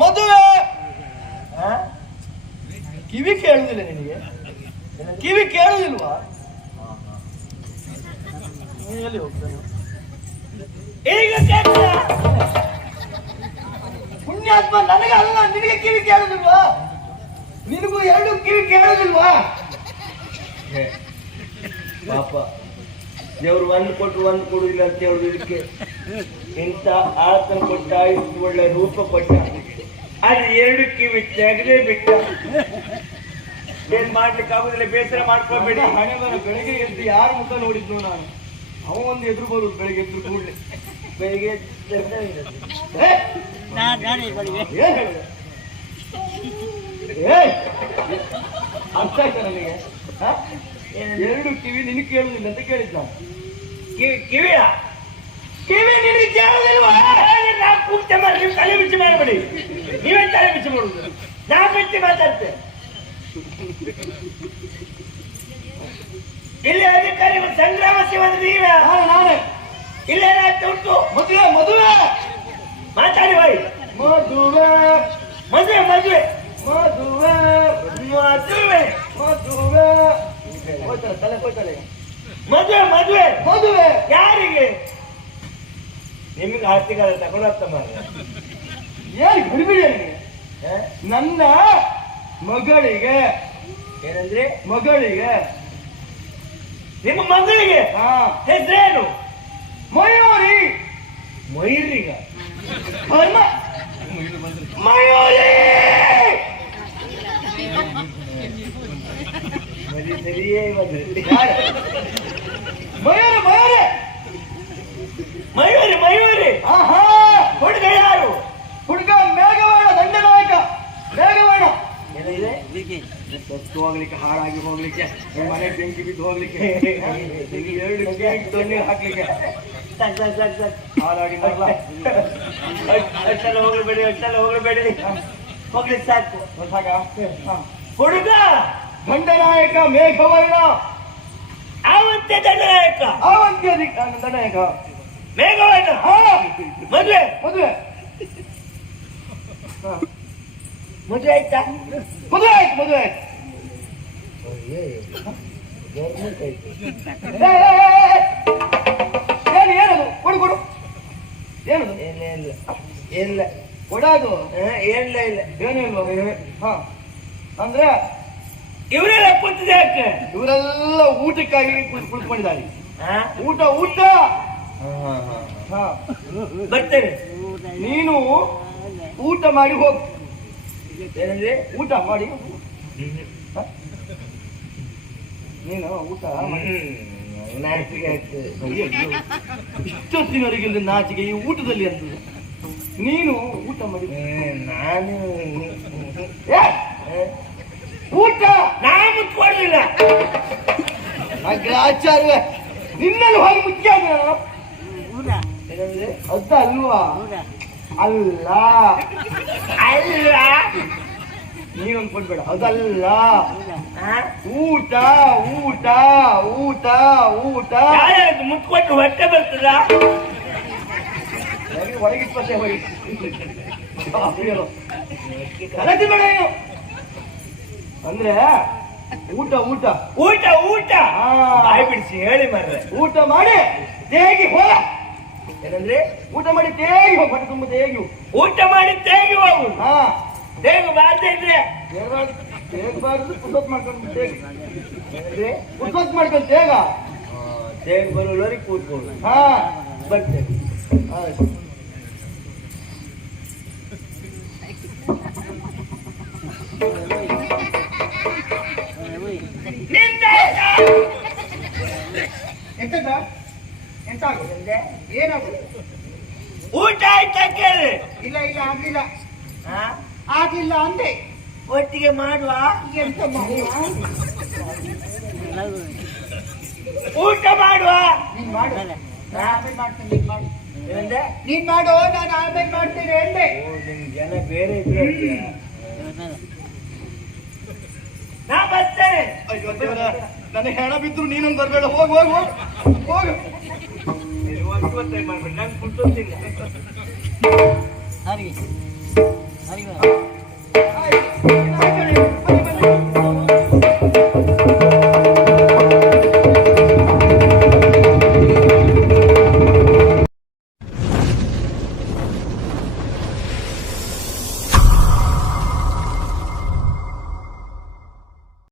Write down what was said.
ಮದುವೆ? ಕಿವಿ ಕೇಳುದಿಲ್ಲ ನಿನಗೆ? ಕಿವಿ ಕೇಳುದಿಲ್ವಾ? ಎಲ್ಲಿ ಹೋಗ್ತಾನೆ ಈಗ? ಪುಣ್ಯಾತ್ಮ ನನಗೆ ಅಲ್ಲ ನಿನಗೆ ಕಿವಿ ಕೇಳುದಿಲ್ವಾ? ನಿನಗೂ ಎರಡು ಕಿವಿ ಕೇಳುದಿಲ್ವಾ? ಪಾಪ. ದೇವ್ರು ಒಂದು ಕೊಟ್ಟು ಒಂದು ಕೊಡುವುದಿಲ್ಲ ಅಂತ ಹೇಳುದು ಇದಕ್ಕೆ. ಇಂಥ ಆತನ ಕೊಟ್ಟ ಇಷ್ಟು ಒಳ್ಳೆ ರೂಪ ಕೊಟ್ಟ. ಅದು ಎರಡು ಕಿವಿ ತೆಗೆದೇ ಬಿಟ್ಟ. ಏನ್ ಮಾಡ್ಲಿಕ್ಕೆ ಆಗುದಿಲ್ಲ ಬೇಸರ ಮಾಡ್ಕೊಬೇಡಿ. ಹಣೆ ಬರ ಬೆಳಗ್ಗೆ ಎದ್ದು ಯಾರ ಮುಖ ನೋಡಿದ್ನು ನಾನು? ಅವ ಒಂದು ಎದುರು ಬರು ಬೆಳಗ್ಗೆ ಎದ್ರು ಕೂಡಲೇ. ಬೆಳಿಗ್ಗೆ ಅರ್ಥ ಆಯ್ತಾ ನನಗೆ? ಹ? ಎರಡು ಕಿವಿ ನಿನ್ ಕೇಳುದಿಲ್ಲ ಅಂತ ಕೇಳಿದ್ದ. ನಾನು. ಕಿವಿ ಕಿವಿಯ? ಕಿವಿ ನಿನಗೆ ಕೇಳುದಿಲ್ವಾ ನಾನು ಕೂಗ್ತೆ ಮಾಡಿ ನೀವು ತಲೆ ಬಿಚ್ಚಿ ಮಾಡಬೇಡಿ ನೀವೇ ತಲೆ ಬಿಚ್ಚಿ ಮಾಡುದು. ನಾ ಬಿಚ್ಚಿ ಮಾತಾಡ್ತೆ. ಇಲ್ಲಿ ಅಧಿಕಾರಿ ಸಂಗ್ರಾಮ ಶಿವಂದ್ರೆ ನೀವೇ? ನಾನು ನಾನೇ. ಇಲ್ಲೇನಾಗ್ತಾ ಉಂಟು ಮದುವೆ ಮದುವೆ. ಮಾತಾಡಿ ಬಾಯಿ. ಮದುವೆ. ಮದುವೆ ಮದುವೆ. ಮದುವೆ. ಮದುವೆ. ಮದುವೆ. ಮದುವೆ ಮದುವೆ. ಮದುವೆ. ಯಾರಿಗೆ? ನಿಮ್ಗೆ ಆರ್ಥಿಕ ತಗೊಂಡೋಗ್ತ ಏನು ಬಿಡಿಬಿಡಿ ನನ್ನ ಮಗಳಿಗೆ. ಏನಂದ್ರೆ? ಮಗಳಿಗೆ. ನಿಮ್ಮ ಮಗಳಿಗೆ? ಹಾ. ಹೆಸರೇನು? ಮಯೂರಿ. ಮಯೂರಿಗ. ಮಯೂರಿ ಮರಿ ಸರಿಯೇ ಮದುವೆ ಯಾರು? ಮಯೂರಿ ಮಯೂರಿ! ಮಯೂರಿ ಮಯೂರಿ! ಆಹಾ! ಹುಡುಗ ಯಾರು ಹುಡುಗ ಮೇಘವಾಣ ದಂಡನಾಯಕ! ಮೇಘವಾಣ ಏನಿದೆ ಸತ್ತು ಹೋಗ್ಲಿಕ್ಕೆ ಹಾಳಾಗಿ ಹೋಗ್ಲಿಕ್ಕೆ ಮನೆ ಬೆಂಕಿ ಬಿದ್ದು ಹೋಗ್ಲಿಕ್ಕೆ. ಎರಡು ಕೇಕ್ ತೊಣ್ಣೀರು ಹಾಕ್ಲಿಕ್ಕೆ. ಹಾಳಾಗಿ. ಅಷ್ಟೆಲ್ಲ ಹೋಗಬೇಡಿ ಅಷ್ಟೆಲ್ಲ ಹೋಗಬೇಡಿ ಹೋಗ್ಲಿ ಸಾಕು. ಹುಡುಗ! ದಂಡನಾಯಕ ಮೇಘವರ್ಣ. ಆವಂತೆ ದಂಡನಾಯಕ. ಅವಂತ್ಯ ದಿಕ್- ಆ, ದಂಡನಾಯಕ. ಮೇಘವರ್ಣ. ಹಾ. ಮದುವೆ. ಮದುವೆ. ಮದುವೆ ಆಯ್ತಾ? ಮದುವೆ ಆಯ್ತು ಮದುವೆ ಆಯ್ತು. ಏನು ಏನದು ಕೊಡು ಕೊಡು. ಏನದು ಏನಿಲ್ಲ ಇಲ್ಲ ಕೊಡಾದು. ಕೊಡೋದು ಇಲ್ಲ ಏನಿಲ್ವ ಹಾ. ಅಂದ್ರೆ ಇವರೆಲ್ಲ ಕೂತಿದೆ ಯಾಕೆ? ಇವರೆಲ್ಲ ಊಟಕ್ಕಾಗಿ ಕುಳ್- ಕುಳಿತುಕೊಂಡಿದ್ದಾರೆ? ಊಟ ಊಟ! ಹಾ ಬರ್ತೇನೆ. ನೀನು ಊಟ ಮಾಡಿ ಹೋಗು. ಏನಂದ್ರೆ ಊಟ ಮಾಡಿ? ನೀನು ಊಟ ಇಷ್ಟು. ನಾಚಿಕೆ ಆಯ್ತು. ಇಷ್ಟೊತ್ತಿನವರೆಗೆ ನಾಚಿಕೆ ಈ ಊಟದಲ್ಲಿ ಅಂತ ನೀನು ಊಟ ಮಾಡಿ. ನಾನು ಆಚಾರ್ಯ ನಿನ್ನಲ್ಲಿ ಹೋಗಿ ಮುಖ್ಯ ಏನಂದ್ರೆ ಅದ ಅಲ್ವಾ ಅಲ್ಲ ಅಲ್ಲ ನೀನು ಅನ್ಕೊಂಡ್ಬೇಡ ಅದಲ್ಲ ಹಾ? ಊಟ ಊಟ ಊಟ ಊಟ ಯಾರ್ಯಾರ್ದು ಮುತ್ಕೊಟ್ಟು ಹೊಟ್ಟೆ ಬರ್ತದ ನನಗೆ ಒಳಗಿಟ್ಪಟ್ಟೆ ಹೋಗಿ ಗಲಾಟೆ ಬೇಡ ಏನು ಅಂದ್ರೆ ಊಟ ಊಟ. ಊಟ ಊಟ. ಬಾಯಿ ಬಿಡಿಸಿ ಹೇಳಿ ಮರ್ರೆ. ಊಟ ಮಾಡಿ ತೇಗಿ ಹೋಗ ಏನಂದ್ರೆ? ಊಟ ಮಾಡಿ ತೇಗಿ ಹೋಗ ಹೊಟ್ಟೆ ತುಂಬ ತೇಗಿ ಹೋಗು. ಊಟ ಮಾಡಿ ತೇಗಿ ಹೋಗು. ಹಾ. ತೇಗು ಬಾರ್ದೇ ಇದ್ರೆ? ತೇಗಬಾರ್ದು ಪುಸ್ತಕ ಮಾಡ್ಕೊಂಡು ತೇಗಿ. ಪುಸ್ತಕ ಮಾಡ್ಕೊಂಡು ತೇಗ. ತೇಗ್ ಬರೋಲ್ಲರಿಗೆ ಕೂತ್ಕೊಳ್ಳು ಹಾ. ಬರ್ತೇನೆ. ಆಯ್ತು. ಎಂತ ಆಗಿದೆ ಏನಾಗಿದೆ? ಊಟ ಆಯ್ತಾ ಕೇಳಿ? ಇಲ್ಲ ಇಲ್ಲ ಆಗಿಲ್ಲ ಆಗಿಲ್ಲ ಅಂದೆ. ಒಟ್ಟಿಗೆ ಮಾಡುವ? ಎಂತ ಮಾಡುವ? ಊಟ ಮಾಡುವ? ನೀನ್ ಮಾಡು. ಆಮೇಲೆ. ಮಾಡ್ತೇನೆ ನೀನ್ ಮಾಡು. ನೀನ್ ಮಾಡು ನಾನು ಆಮೇಲೆ ಮಾಡ್ತೇನೆ ನಿಮ್ ಜನ ಬೇರೆ ನಾ ಬರ್ತೇನೆ. ನನಗೆ ಹೆಣ ಬಿದ್ರು ನೀನೊಂದು ಬರ್ಬೇಡ. ಹೋಗು ಹೋಗು. ಹೋಗು. ಹರಿ ಹರಿ